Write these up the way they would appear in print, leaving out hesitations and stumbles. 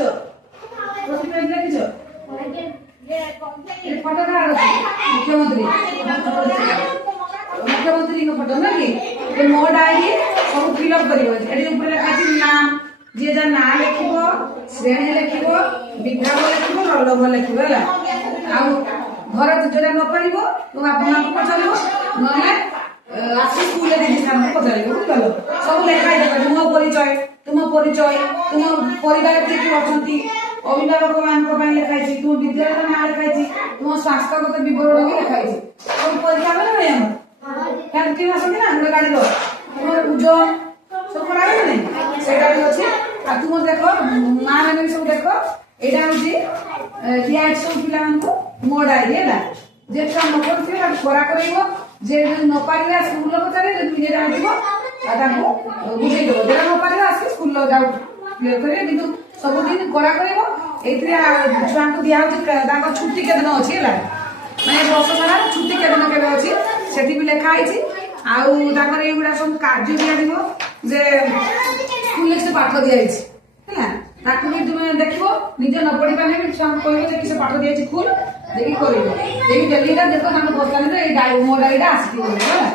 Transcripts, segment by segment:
লিখিছো প্রশ্ন পেজ লিখিছো এই ফটো কার আছে মুখ্যমন্ত্রী মুখ্যমন্ত্রীଙ୍କ ফটো না কি ଏ ମୋ ଡାଏରୀ ସବୁ ଫିଲ୍ ଅପ୍ କରିବ ଏଠି ଉପରେ ଲେଖା ଅଛି ନାମ ଯିଏ ଯାହା ନାଁ ଲେଖିବ ଶ୍ରେଣୀ ଲେଖିବ ବିଭାଗ ଲେଖିବ ରୋଲ ନମ୍ବର ଲେଖିବ ହେଲା ଆଉ ଘର ଯୋଉଟା ନ ପାରିବ ତୁମ ବାପା ମାଆଙ୍କୁ ପଚାରିବ ନହେଲେ ଆସି ସ୍କୁଲରେ ଦିଦି ସାର୍ଙ୍କୁ ପଚାରିବ ବୁଝିପାରିଲ ସବୁ ଲେଖା ହେଇଥିବ ତୁମ ପରିଚୟ ତୁମ ପରିବାର କିଏ କିଏ ଅଛନ୍ତି ଅଭିଭାବକ ମାନଙ୍କ ପାଇଁ ଲେଖା ହେଇଛି ତୁମ ବିଦ୍ୟାଳୟର ନାଁ ଲେଖା ହେଇଛି ତୁମ ସ୍ୱାସ୍ଥ୍ୟଗତ ବିବରଣୀ ବି ଲେଖା ହେଇଛି ସବୁ ପରୀକ୍ଷା କଲେ ନାଇଁ ଆମର କେମିତି ଆସନ୍ତି ନା ଗୋଟେ ଗାଡିର ତୁମର ଓଜନ ସବୁ କରାଗଲା ନାଇଁ ସେଇଟା ବି ଅଛି ଆଉ ତୁମ ଦେଖ ମା ମାନେ ବି ସବୁ ଦେଖ ଏଇଟା ହଉଛି ଦିଆହେଇଛି ସବୁ ପିଲାମାନଙ୍କୁ ମୋ ଡାଏରୀ ହେଲା ଯେ ଛୁଆ ନ କରୁଥିବେ ତାକୁ ଖରା କରାଇବ ଯେ ନ ପାରିବେ ସ୍କୁଲ ପଚାରିବେ ଯଦି ନିଜେ ଜାଣିଥିବ ଆଉ ତାଙ୍କୁ ବୁଝେଇଦେବ ଯେଟା ନ ପାରିବ ଆସିକି ସ୍କୁଲ ଡାଉଟ୍ କ୍ଲିୟର କରିବେ କିନ୍ତୁ ସବୁଦିନ କରା କରିବ ଏଇଥିରେ ଛୁଆଙ୍କୁ ଦିଆହଉଛି ତାଙ୍କ ଛୁଟି କେଦିନ ଅଛି ହେଲା ମାନେ ବର୍ଷ ସାରା ଛୁଟି କେଦିନ କେବେ ଅଛି ସେଠି ବି ଲେଖା ହେଇଛି ଆଉ ତାଙ୍କର ଏଇଗୁଡା ସବୁ କାର୍ଯ୍ୟ ଦିଆଯିବ ଯେ ସ୍କୁଲରେ କିଛି ପାଠ ଦିଆଯାଇଛି ହେଲା ତାକୁ ବି ତୁମେ ଦେଖିବ ନିଜେ ନ ପଢି ପାରିଲେ ବି ଛୁଆଙ୍କୁ କହିବ ଯେ କିଛି ପାଠ ଦିଆଯାଇଛି ସ୍କୁଲ ଦେଇକି କରିବ ଦେଇକି ଡେଲିଟା ଦେଖ ତାଙ୍କ ବସ୍ତାରେ ଏଇ ମୋ ଡାଏରୀଟା ଆସିକି ହେଲା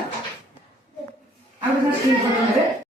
ଆଉ